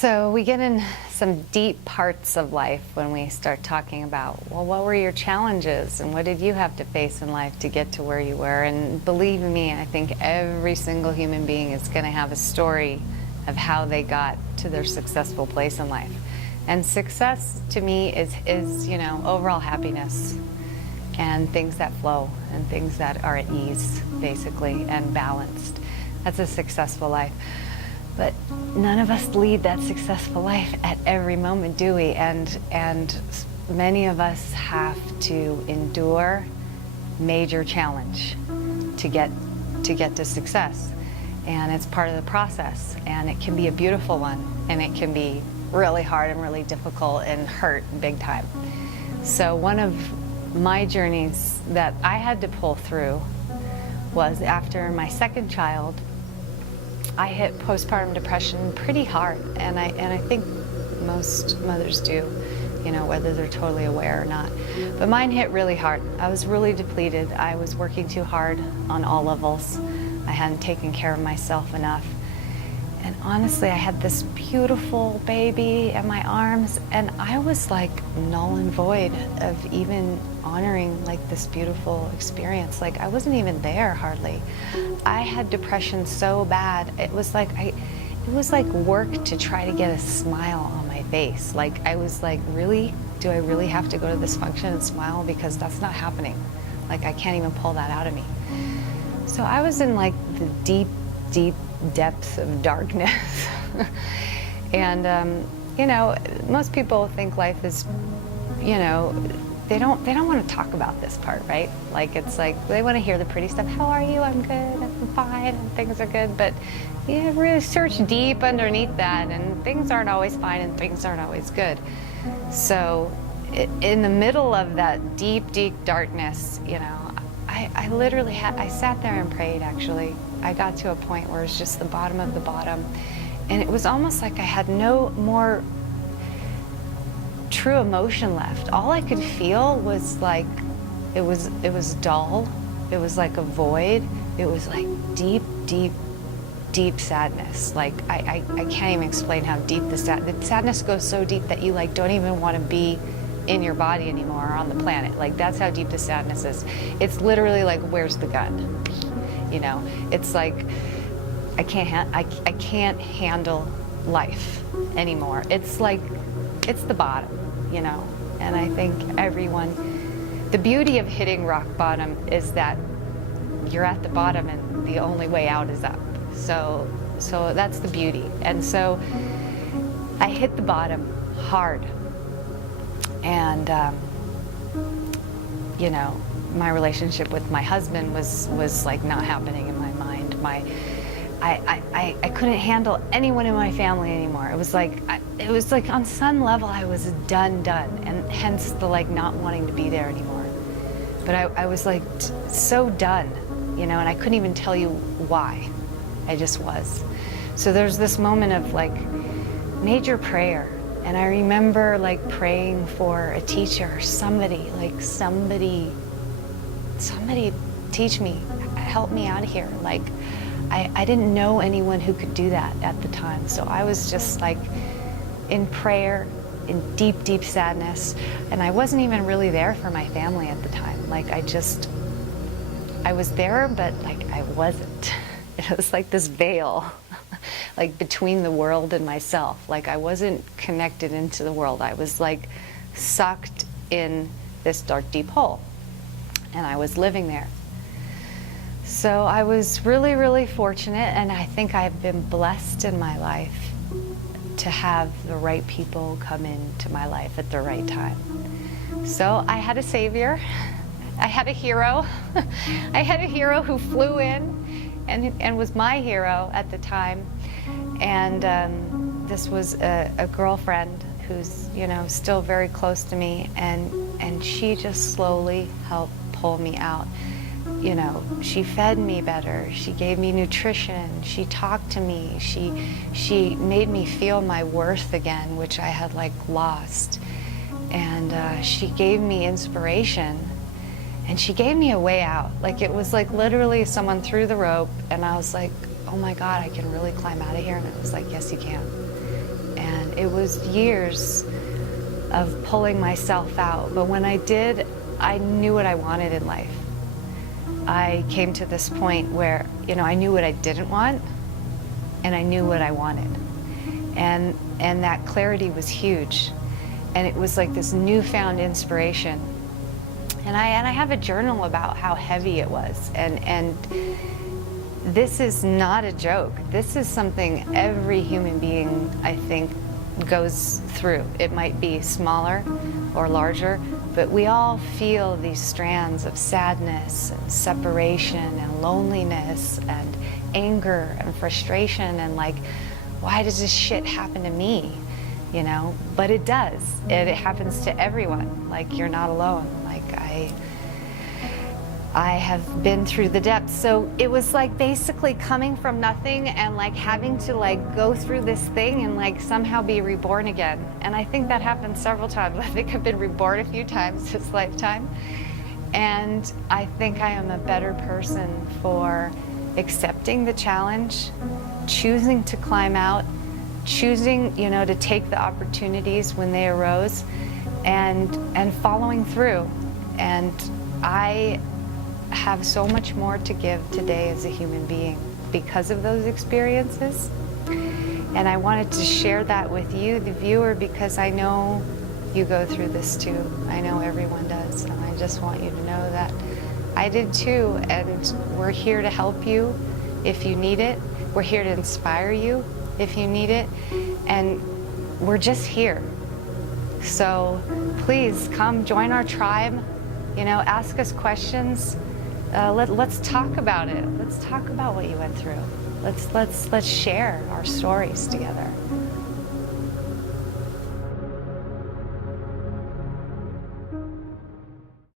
So we get in some deep parts of life when we start talking about, well, what were your challenges and what did you have to face in life to get to where you were? And believe me, I think every single human being is going to have a story of how they got to their successful place in life. And success to me is overall happiness and things that flow and things that are at ease, basically, and balanced. That's a successful life. But none of us lead that successful life at every moment, do we? And many of us have to endure major challenge to get to success. And it's part of the process. And it can be a beautiful one. And it can be really hard and really difficult and hurt big time. So one of my journeys that I had to pull through was after my second child. I hit postpartum depression pretty hard, and I think most mothers do, whether they're totally aware or not. But mine hit really hard. I was really depleted. I was working too hard on all levels. I hadn't taken care of myself enough. And honestly, I had this beautiful baby in my arms, and I was like null and void of even honoring like this beautiful experience. Like I wasn't even there hardly. I had depression so bad. It was like work to try to get a smile on my face. Like I was like, really? Do I really have to go to this function and smile? Because that's not happening. Like I can't even pull that out of me. So I was in like the deep, deep depths of darkness. And most people think life is, they don't want to talk about this part, right? Like it's like they want to hear the pretty stuff. How are you? I'm good. I'm fine. And things are good. But you really search deep underneath that, and things aren't always fine, and things aren't always good. So in the middle of that deep, deep darkness, I literally I sat there and prayed. Actually, I got to a point where it's just the bottom of the bottom, and it was almost like I had no more true emotion left. All I could feel was like it was dull. It was like a void. It was like deep, deep, deep sadness. Like I can't even explain how deep the sadness goes. So deep that you like don't even want to be in your body anymore or on the planet. Like that's how deep the sadness is. It's literally like, where's the gun? It's like I can't handle life anymore. It's like it's the bottom, and I think the beauty of hitting rock bottom is that you're at the bottom and the only way out is up. So that's the beauty. And so I hit the bottom hard, and my relationship with my husband was like not happening in my mind. I couldn't handle anyone in my family anymore. It was like on some level I was done, and hence the like not wanting to be there anymore. But I was like so done, and I couldn't even tell you why. I just was. So there's this moment of like major prayer, and I remember like praying for a teacher, somebody teach me, help me out of here. Like I didn't know anyone who could do that at the time. So I was just like in prayer, in deep, deep sadness. And I wasn't even really there for my family at the time. Like I was there, but like I wasn't. It was like this veil, like between the world and myself. Like I wasn't connected into the world. I was like sucked in this dark, deep hole. And I was living there. So I was really, really fortunate, and I think I've been blessed in my life to have the right people come into my life at the right time. So I had a savior. I had a hero. I had a hero who flew in and was my hero at the time. And this was a girlfriend who's, still very close to me, and she just slowly helped pull me out. She fed me better. She gave me nutrition. She talked to me. She made me feel my worth again, which I had like lost. And she gave me inspiration, and she gave me a way out. Like it was like literally someone threw the rope, and I was like, oh my God, I can really climb out of here. And I was like, yes, you can. and it was years of pulling myself out. But when I did, I knew what I wanted in life. I came to this point where, I knew what I didn't want, and I knew what I wanted. And that clarity was huge. And it was like this newfound inspiration. And I have a journal about how heavy it was. And this is not a joke. This is something every human being, I think, goes through. It might be smaller or larger, but we all feel these strands of sadness and separation and loneliness and anger and frustration and like, why does this shit happen to me? But it does. It happens to everyone. Like, you're not alone. Like, I have been through the depths. So it was like basically coming from nothing and like having to like go through this thing and like somehow be reborn again. And I think that happened several times. I think I've been reborn a few times this lifetime. And I think I am a better person for accepting the challenge, choosing to climb out, choosing, to take the opportunities when they arose, and following through. And I have so much more to give today as a human being because of those experiences. And I wanted to share that with you, the viewer, because I know you go through this too. I know everyone does. And I just want you to know that I did too. And we're here to help you if you need it. We're here to inspire you if you need it. And we're just here. So please come join our tribe. Ask us questions. Let's talk about it. Let's talk about what you went through. Let's share our stories together.